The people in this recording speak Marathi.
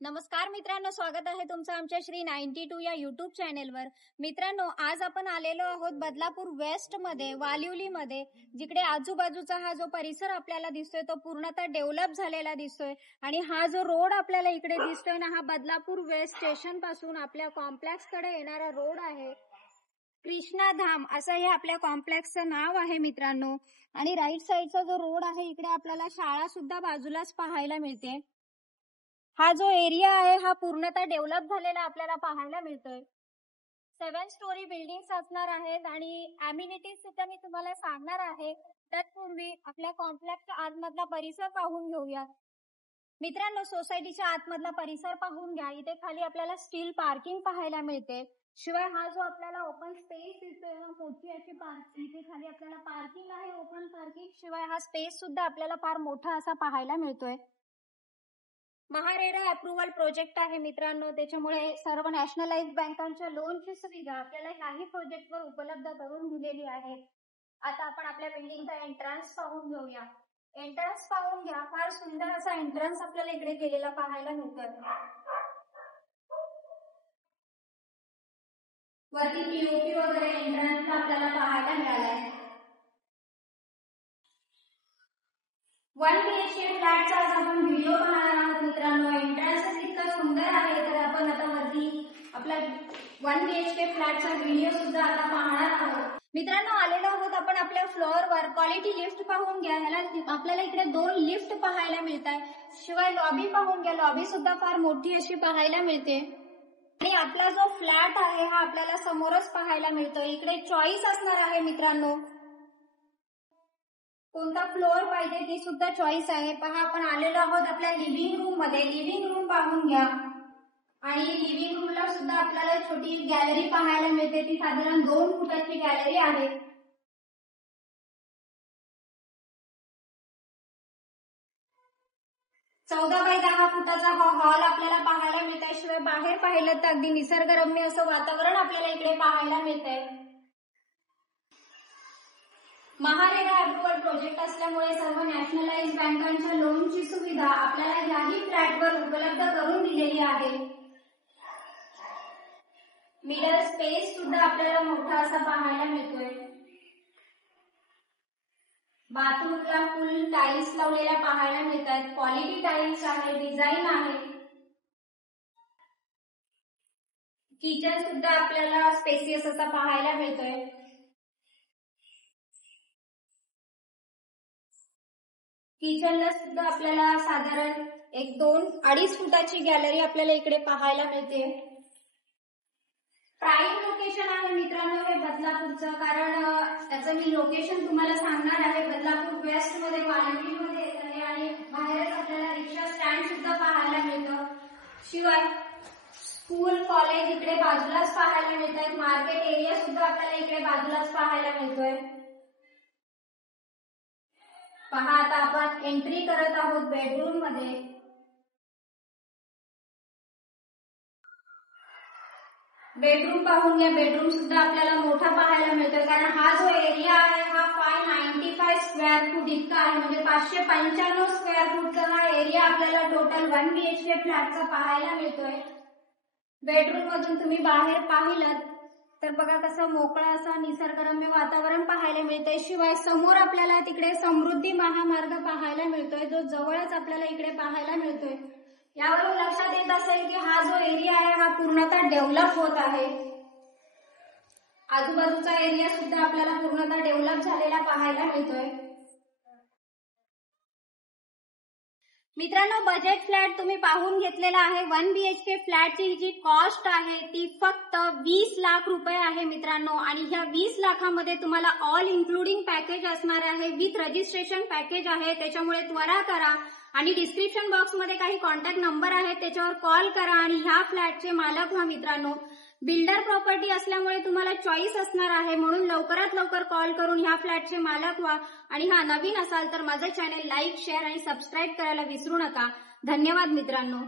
नमस्कार मित्रांनो, स्वागत आहे तुमचं आमच्या श्री 92 या युट्यूब चॅनेलवर। मित्रांनो, आज आपण आलेलो आहोत बदलापूर वेस्ट मध्ये, वालिवली मध्ये, जिकडे आजूबाजूचा हा जो परिसर आपल्याला दिसतोय तो पूर्णतः डेव्हलप झालेला दिसतोय। आणि हा जो रोड आपल्याला इकडे दिसतोय ना, हा बदलापूर वेस्ट स्टेशन पासून आपल्या कॉम्प्लेक्स कडे येणारा रोड आहे। कृष्णाधाम असं हे आपल्या कॉम्प्लेक्सचं नाव आहे मित्रांनो। आणि राईट साइडचा जो रोड आहे, इकडे आपल्याला शाळा सुद्धा बाजूलाच पाहायला मिळते। हा जो एरिया आहे हा पूर्णतः डेव्हलप झालेला आपल्याला पाहायला मिळतोय। 7 स्टोरी बिल्डिंग्स असणार आहेत आणि अम्युनिटीज सुद्धा मी तुम्हाला सांगणार आहे। तत्पूर्वी आपल्या कॉम्प्लेक्सच्या आतमधला परिसर पाहून घेऊया। मित्रांनो, सोसायटीच्या आतमधला परिसर पाहून घ्या। इथे खाली आपल्याला स्टील पार्किंग पाहायला मिळते। शिवाय हा जो आपल्याला ओपन स्पेस दिसतोय ना, मोठी अशी पार्किंग, इथे खाली आपल्याला पार्किंग आहे, ओपन पार्किंग। शिवाय हा स्पेस सुद्धा आपल्याला फार मोठा असा पाहायला मिळतोय। महारेरा अप्रुव्हल प्रोजेक्ट आहे मित्रांनो, त्याच्यामुळे सर्व नॅशनलाइज बँकांच्या लोनची सुविधा आपल्याला काही प्रोजेक्टवर उपलब्ध करून दिलेली आहे। आता आपण आपल्या बिल्डिंगचा एंट्रन्स पाहून घेऊया। एंट्रन्स पाहून घ्या, फार सुंदर असा एंट्रन्स आपल्याला इकडे केलेला पाहायला मिळतोय। वरती पीओपी वगैरे एंट्रन्सला आपल्याला पाहायला मिळालाय। 1 BHK फ्लॅटचा आज आपण व्हिडिओ पाहणार आहोत मित्रांनो। एंट्रन्स इतका सुंदर आहे, तर आपण आता वरती आपला 1 BHK फ्लॅटचा व्हिडिओ सुद्धा आता पाहणार आहोत। मित्रांनो, आलेलो आहोत आपण आपल्या फ्लोअरवर। क्वालिटी लिफ्ट पाहून घ्या, ह्याला आपल्याला इकडे 2 लिफ्ट पाहायला मिळतात। शिवाय लॉबी पाहून घ्या, लॉबी सुद्धा फार मोठी अशी पाहायला मिळते। आणि आपला जो फ्लॅट आहे हा आपल्याला समोरच पाहायला मिळतोय। इकडे चॉईस असणार आहे मित्रांनो, कोणता फ्लोअर पाहिजे ती सुद्धा चॉईस आहे। पहा, आपण आलेलो आहोत आपल्या लिव्हिंग रूम मध्ये। लिव्हिंग रूम पाहून घ्या आणि लिव्हिंग रूमला सुद्धा आपल्याला छोटी गॅलरी पाहायला मिळते। ती साधारण 2 फुटाची गॅलरी आहे। चौदा बाय 10 फुटाचा हा हॉल आपल्याला पाहायला मिळत आहे। शिवाय बाहेर पाहिलं तर अगदी निसर्गरम्य असं वातावरण आपल्याला इकडे पाहायला मिळतंय। महारेरा अप्रुव्हल प्रोजेक्ट असल्यामुळे सर्व नॅशनलाइज बँकांच्या लोनची सुविधा आपल्याला याही फ्लॅटवर उपलब्ध करून दिलेली आहे। मिरर स्पेस सुद्धा आपल्याला मोठा असा पाहायला मिळतोय। बाथरूमला फुल टाइल्स लावलेल्या पाहायला मिळतात। क्वालिटी टाइल्स आहे, डिझाईन आहे। किचन सुद्धा आपल्याला स्पेसियस असा पाहायला मिळतोय। किचनला सुद्धा आपल्याला साधारण 2-2.5 फुटाची गॅलरी आपल्याला इकडे पाहायला मिळते। प्राईम लोकेशन आहे मित्रांनो हे बदलापूरचं, कारण त्याचं मी लोकेशन तुम्हाला सांगणार आहे। बदलापूर वेस्ट मध्ये, वालिवली मध्ये येत आहे आणि बाहेरच आपल्याला रिक्षा स्टँड सुद्धा पाहायला मिळतं। शिवाय स्कूल, कॉलेज इकडे बाजूलाच पाहायला मिळतात। मार्केट एरिया सुद्धा आपल्याला इकडे बाजूलाच पाहायला मिळतोय। पहा, आता आपण एंट्री करत आहोत बेडरूम मध्ये। बेडरूम पाहून घ्या, बेडरूम सुद्धा आपल्याला मोठा पाहायला मिळतोय, कारण हा जो एरिया आहे हा 595 स्क्वेअर फूट इतका आहे। म्हणजे 595 स्क्वेअर फूटचा हा एरिया आपल्याला टोटल 1 BHK फ्लॅटचा पाहायला मिळतोय। बेडरूम मधून तुम्ही बाहेर पाहिलं तर बघा कसं मोकळा असा निसर्गरम्य वातावरण पाहायला मिळतंय। शिवाय समोर आपल्याला तिकडे समृद्धी महामार्ग पाहायला मिळतोय, जो जवळच आपल्याला इकडे पाहायला मिळतोय। यावरून लक्षात येत असेल की हा जो एरिया आहे हा पूर्णतः डेव्हलप होत आहे। आजूबाजूचा एरिया सुद्धा आपल्याला पूर्णतः डेव्हलप झालेला पाहायला मिळतोय। मित्रांनो, बजेट फ्लॅट तुम्ही पाहून घेतलेला आहे। 1 BHK फ्लॅटची जी कॉस्ट आहे ती फक्त 20 लाख रुपये आहे मित्रांनो। आणि ह्या 20 लाखामध्ये तुम्हाला ऑल इन्क्लुडिंग पॅकेज असणार आहे, विथ रजिस्ट्रेशन पॅकेज आहे। त्याच्यामुळे त्वरा करा आणि डिस्क्रिप्शन बॉक्स मध्ये काही कॉन्टॅक्ट नंबर आहेत, त्याच्यावर कॉल करा आणि ह्या फ्लॅटचे मालक व्हा मित्रांनो। बिल्डर प्रॉपर्टी असल्यामुळे तुम्हाला चॉईस असणार आहे, म्हणून लवकरात लवकर कॉल करून ह्या फ्लॅटचे मालक व्हा। आणि नवीन असाल तर माझे चॅनल लाईक, शेअर आणि सबस्क्राईब करायला विसरू नका। धन्यवाद मित्रांनो।